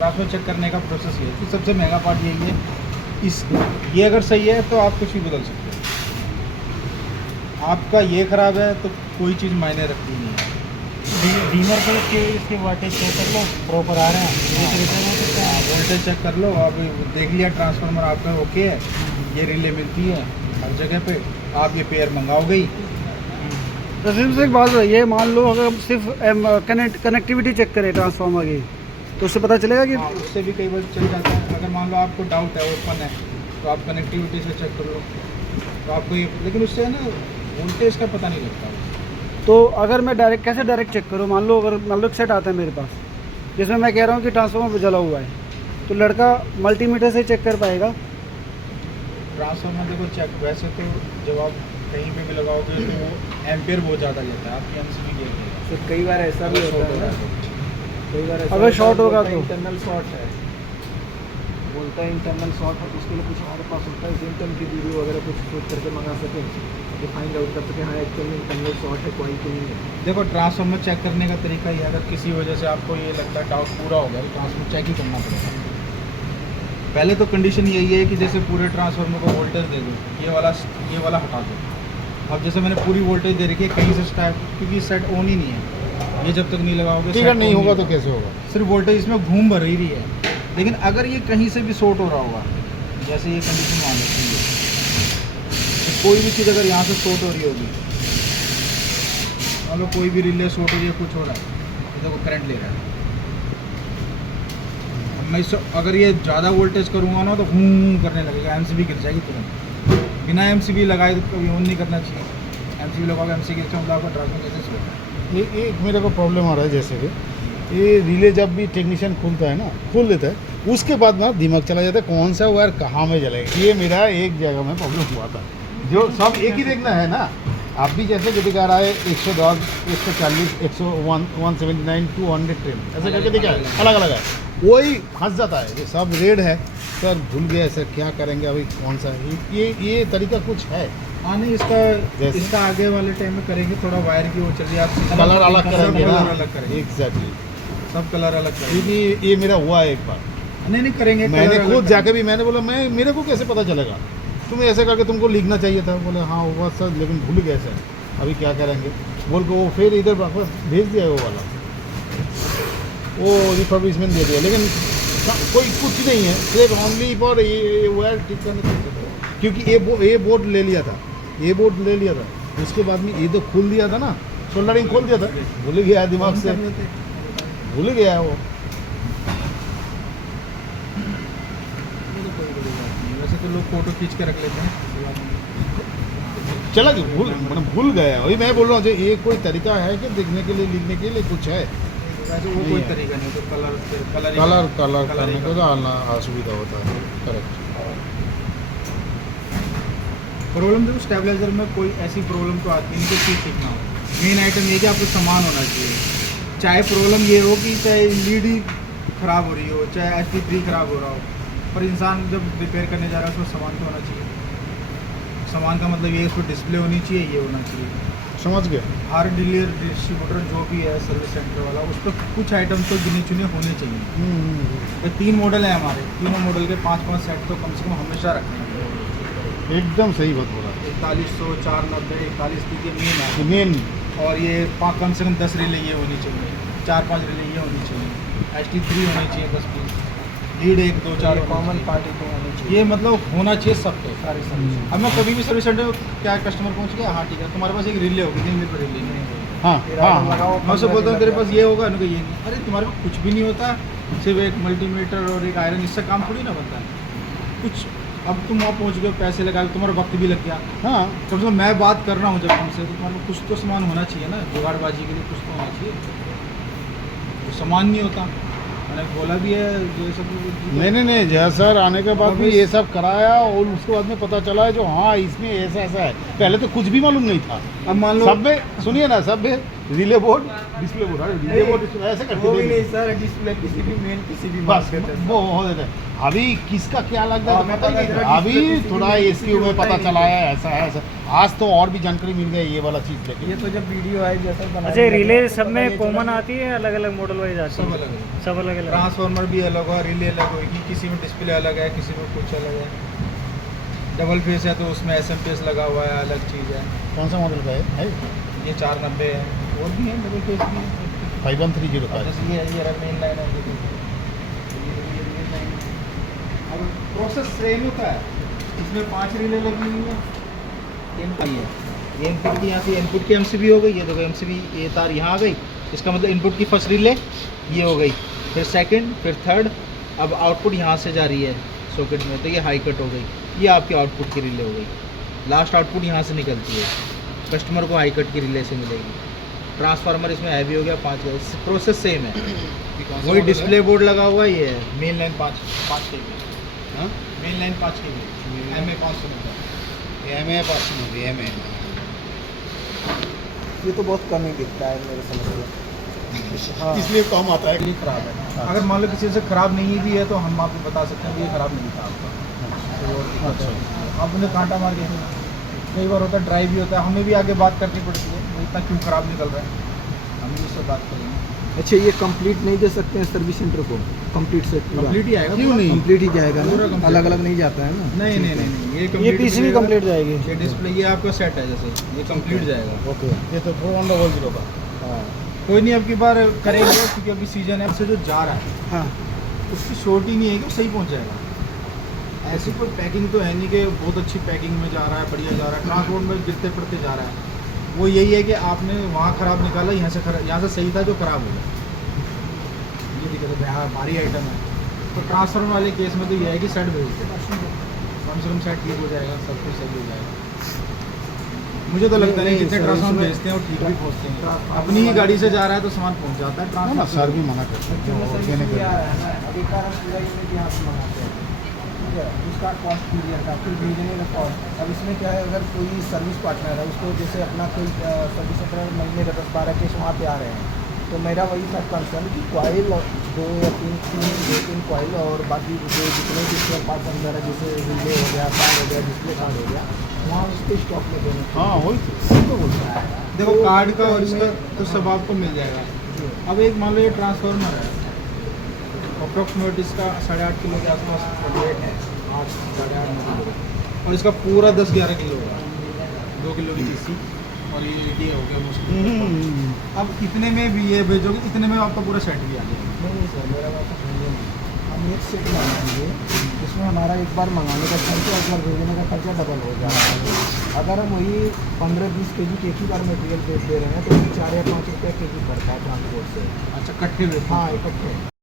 Transfer check करने का process ये है कि सबसे महंगा पार्ट यही है। ये अगर सही है तो आप कुछ भी बदल सकते हो। आपका ये ख़राब है तो कोई चीज़ मायने रखती नहीं है। डीमर पे इसके वोल्टेज चेक कर लो, प्रॉपर आ रहे हैं। वोल्टेज चेक कर लो। आप देख लिया ट्रांसफार्मर आपका ओके है, ये रिले मिलती है हर जगह पे, आप ये पेयर मंगाओगे ही। तो सिर्फ एक बात है, ये मान लो अगर हम सिर्फ कनेक्टिविटी चेक करें ट्रांसफार्मर की, तो उससे पता चलेगा कि हाँ, उससे भी कई बार चल जाता है। अगर मान लो आपको डाउट है, ओपन है, तो आप कनेक्टिविटी से चेक कर लो, तो आपको ये, लेकिन उससे है ना वोल्टेज का पता नहीं लगता। तो अगर मैं कैसे डायरेक्ट चेक करूँ? मान लो एक सेट आता है मेरे पास जिसमें मैं कह रहा हूँ कि ट्रांसफार्मर जला हुआ है, तो लड़का मल्टीमीटर से चेक कर पाएगा? ट्रांसफार्मर देखो चेक, वैसे तो जब आप कहीं पे भी लगाओगे तो वो एम्पियर बहुत ज़्यादा लेता है, आपकी एमसीबी गिर जाएगा। तो कई बार ऐसा भी होता है ना, कई बार ऐसा अगर शॉर्ट होगा तो इंटरनल शॉर्ट है, बोलता है इंटरनल शॉर्ट है, तो उसके लिए कुछ हमारे पास होता है सिम्टम की वीडियो वगैरह कुछ शूट करके मंगा सके, तो फाइंड आउट कर सके हाँ एक्चुअली इंटरनल शॉर्ट है, कोई तो नहीं है। देखो ट्रांसफार्मर चेक करने का तरीका ये है, अगर किसी वजह से आपको ये लगता है डाउट पूरा हो गया तो ट्रांसफार्मर चेक ही करना पड़ेगा। पहले तो कंडीशन यही है कि जैसे पूरे ट्रांसफार्मर को वोल्टेज दे दो, ये वाला हटा दो। अब जैसे मैंने पूरी वोल्टेज दे रखी है कहीं से स्टार्ट, क्योंकि सेट ऑन ही नहीं है, ये जब तक नहीं लगाओगे ठीक है, नहीं होगा तो कैसे होगा? सिर्फ वोल्टेज इसमें घूम भर ही रही है। लेकिन अगर ये कहीं से भी शॉर्ट हो रहा होगा, जैसे ये कंडीशन मान लेती है, तो कोई भी चीज़ अगर यहाँ से शॉर्ट हो रही होगी, मान लो कोई भी रिले शॉर्ट हो रही है, कुछ हो रहा है, तो देखो करंट ले रहा है। मैं अगर ये ज़्यादा वोल्टेज करूँगा ना तो हूँ करने लगेगा, एमसीबी गिर जाएगी तुरंत। बिना एमसीबी लगाए तो कभी ऑन नहीं करना चाहिए। एमसीबी लगाओगे, एमसीबी गिर जाए, आपका ट्रांसफार्मर कैसे शॉर्ट है। ये एक मेरे को प्रॉब्लम आ रहा है, जैसे कि ये रिले जब भी टेक्नीशियन खोलता है ना, खोल देता है, उसके बाद ना दिमाग चला जाता है कौन सा वायर कहाँ में जलेगा। ये मेरा एक जगह में प्रॉब्लम हुआ था, जो सब एक ही देखना है ना। आप भी जैसे जो दिखा रहा है 110, 140, 101, 179, 210 ऐसे करके दिखा है, अलग अलग है, वही फंस जाता है। ये सब रेड है सर, भूल गया सर, क्या करेंगे अभी, कौन सा है ये तरीका कुछ है? हाँ नहीं, इसका आगे वाले टाइम में करेंगे, थोड़ा वायर की वो चल रही है, आप कलर अलग करेंगे ना, अलग करेंगे, एग्जैक्टली सब कलर अलग करेंगे। क्योंकि ये मेरा हुआ है एक बार, नहीं करेंगे, मैंने खुद जाके भी मैंने बोला मेरे को कैसे पता चलेगा, तुम्हें ऐसे करके तुमको लिखना चाहिए था। बोले हाँ हुआ सर, लेकिन भूल गए सर, अभी क्या करेंगे बोल के वो फिर इधर वापस भेज दिया वो वाला, वो रिफर्बिशमेंट दे दिया। लेकिन कोई कुछ नहीं है, सिर्फ ओनली फॉर ये वायर ठीक करने के लिए, क्योंकि ये बोर्ड ले लिया था, ये बोर्ड ले लिया था, उसके बाद में ये तो खोल दिया था ना, सोल्डरिंग खोल दिया था, भूल गया दिमाग से, भूल गया वो। वैसे तो लोग फोटो खींच के रख लेते हैं, चला गया, भूल गया। वही मैं बोल रहा हूँ, ये कोई तरीका है कि देखने के लिए, लिखने के लिए कुछ है? वैसे वो कोई तरीका नहीं, तो कलर करने को डालना असुविधा होता है। करेक्ट। प्रॉब्लम देखो स्टेबलाइजर में कोई ऐसी प्रॉब्लम तो आती नहीं कि चीज़ ठीक ना हो। मेन आइटम ये कि आपको सामान होना चाहिए। चाहे प्रॉब्लम ये हो कि चाहे लीड ही ख़राब हो रही हो, चाहे HP3 ख़राब हो रहा हो, पर इंसान जब रिपेयर करने जा रहा है उसमें सामान तो होना चाहिए। सामान का मतलब ये है, उसमें डिस्प्ले होनी चाहिए, ये होना चाहिए। समझ गए। हर डीलर डिस्ट्रीब्यूटर जो भी है सर्विस सेंटर वाला, उस पर कुछ आइटम तो गिने चुने होने चाहिए। तो 3 मॉडल है हमारे, तीनों मॉडल के 5-5 सेट तो कम से कम हमेशा रखना है। एकदम सही बात बोला। 4100, 490, 41 की मेन है, मेन, और ये कम से कम 10 रिले ये होनी चाहिए, 4-5 रिले ये होनी चाहिए, HT3 होनी चाहिए 10 पीस, लीड 1, 2, 4 कॉमन पार्टी तो होनी चाहिए, ये मतलब होना चाहिए सबको सारी सर्विस। अब मैं कभी भी सर्विस सेंटर क्या कस्टमर पहुंच गया, हाँ ठीक है तुम्हारे पास एक रिले होगी, नहीं मेरे पास रिले नहीं है, हाँ हाँ, लगाओ, मैं उससे बोलता हूँ तेरे पास ये होगा ना, ये नहीं। अरे तुम्हारे पास कुछ भी नहीं होता, सिर्फ एक मल्टीमीटर और एक आयरन, इससे काम थोड़ी ना बनता है कुछ। अब तुम वहाँ पहुँच गए, पैसे लगाए, तुम्हारा वक्त भी लग गया। हाँ। कम से कम मैं बात कर रहा हूँ जब तुमसे, तो तुम्हारे पास कुछ तो सामान होना चाहिए ना, जुगाड़बाजी के लिए कुछ तो होना चाहिए। तो सामान नहीं होता, मैंने बोला भी है ये सब। नहीं जय सर आने के बाद भी ये सब कराया, और उसके बाद में पता चला है जो हाँ इसमें ऐसा है। पहले तो कुछ भी मालूम नहीं था। अब मान लो सब में सुनिए ना, सब में रिले बोर्ड डिस्प्ले बोर्ड, अरे रिले बोर्ड ऐसे करके वो भी दे नहीं सर, डिस्प्ले किसी भी मेन किसी भी बस मार्क देते हैं। वो हो जाता है। अभी किसका क्या लगता है हाँ, तो पता ही पता नहीं चला, था। अभी डिस्प्ले किसी थोड़ा की एसक्यू में होता पता ही चला नहीं। है ऐसा है ऐसा। आज तो और भी जानकारी मिल गई ये वाला चीज़ लेके। ये तो जब वीडियो आई जैसा बनाने अच्छा, लगे, रिले तो सब पता में ये चला कॉमन कि आती है, अलग अलग मॉडल वाइज आती सब है? अलग है। सब अलग अलग। ट्रांसफार्मर भी अलग होगा, रिले अलग होगी, किसी में डिस्प्ले अलग है, किसी में कुछ अलग है। डबल फेस है तो उसमें एसएमपीएस लगा हुआ है, अलग चीज़ है। कौन सा मॉडल का है ये 490 है, और भी है डबल फेस भी है। 5130 का और जैसे ये मेन लाइन है, अब प्रोसेस सेम होता है। इसमें 5 रिले लगी हुई है। ये इनपुट की यहाँ से इनपुट की एमसीबी हो गई, ये देखो एमसीबी, ये तार यहाँ आ गई, इसका मतलब इनपुट की फर्स्ट रिले ये हो गई, फिर सेकंड, फिर थर्ड। अब आउटपुट यहाँ से जा रही है सॉकेट में, तो ये हाई कट हो गई, ये आपकी आउटपुट की रिले हो गई। लास्ट आउटपुट यहाँ से निकलती है, कस्टमर को हाई कट की रिले से मिलेगी। ट्रांसफार्मर इसमें हैवी हो गया 5, प्रोसेस सेम है। वही डिस्प्ले बोर्ड लगा हुआ है, ये है मेन लाइन 5 के हाँ मेन लाइन 5 के MA 500 मीटर। MA 500 MA ये तो बहुत कम ही दिखता है मेरे समझ में। हाँ, इसलिए कम आता है। ये खराब है। अगर मान लो किसी से खराब नहीं भी है तो हम आपको बता सकते हैं कि ये खराब नहीं था आपका, तो और दिक्कत है। आप उन्हें कांटा मार के कई बार होता है, ड्राई भी होता है, हमें भी आगे बात करनी पड़ती है वो इतना क्यों ख़राब निकल रहा है, हम भी उससे बात करेंगे। अच्छा, ये कंप्लीट नहीं दे सकते हैं सर्विस सेंटर को? कंप्लीट से कंप्लीट ही आएगा, क्यों नहीं? कंप्लीट ही जाएगा पूरा ना, complete। अलग अलग नहीं जाता है ना? नहीं नहीं नहीं नहीं, ये complete पीसी भी मिलेगा। कंप्लीट जाएगी। ये डिस्प्ले ये आपका सेट है, जैसे ये कंप्लीट जाएगा। ओके। ये तो 4100 का। हाँ कोई नहीं, अब की बार करेंगे क्योंकि अभी सीजन है। उससे जो जा रहा है हाँ, उसकी श्योरिटी नहीं है कि वो सही पहुंच जाएगा। ऐसी कोई पैकिंग तो है नहीं कि बहुत अच्छी पैकिंग में जा रहा है, बढ़िया जा रहा है, ट्रांसपोर्ट में गिरते पड़ते जा रहा है। वो यही है कि आपने वहाँ ख़राब निकाला, यहाँ से सही था जो ख़राब हो गया, ये दिक्कत है। हाँ, भारी आइटम है तो ट्रांसफर वाले केस में तो ये है कि सेट भेज दे, कम से कम सेट ठीक हो जाएगा, सब कुछ सही हो जाएगा। मुझे तो लगता नहीं जितने ट्रांसफर भेजते हैं वो ठीक भी पहुँचते हैं। अपनी ही गाड़ी से जा रहा है तो सामान पहुँच जाता है। ना ट्रांसफर सर भी मना करते हैं organic है। अभी कारण पूरा यूनिट यहाँ से मंगाते हैं, ठीक है, उसका कॉस्ट पीरियड था, फिर भेजने का कॉस्ट। अब इसमें क्या है, अगर कोई सर्विस पार्टनर है उसको जैसे अपना कोई सर्विस सेंटर महीने का 10-12 केस वहाँ पे आ रहे हैं, तो मेरा वही था कंसर्न कि कॉइल 2 या 3 कॉइल और बाकी जो जितने भी स्पेयर पार्ट्स अंदर है, जैसे रिले हो गया, कार्ड हो गया, डिस्प्ले कार्ड हो गया, वहाँ उसको स्टॉक में देने हाँ वही तो बोलता है। देखो कार्ड का और इसका तो सब आपको मिल जाएगा। अब एक मान लो ये ट्रांसफार्मर है, अप्रोक्सीमेट इसका 8.5 किलो के आसपास वेट है, 8 8.5 किलो, और इसका पूरा 10-11 किलो होगा, 2 किलो की चीज़ी, और ये हो गया मुश्किल। अब इतने में भी ये भेजोगे, इतने में आपका पूरा सेट भी आ जाएगा। नहीं सर, मेरा बात तो समझिए नहीं। हम एक सेट मंगाएंगे, इसमें हमारा एक बार मंगाने का खर्चा, एक बार भेजने का खर्चा डबल हो जाएगा। अगर हम वही 15-20 केजी एक ही बार मटेरियल दे रहे हैं तो 4 या 5 रुपये केजी पड़ता है ट्रांसपोर्ट से। अच्छा, कट्ठे भेजते हैं। हाँ, इकट्ठे।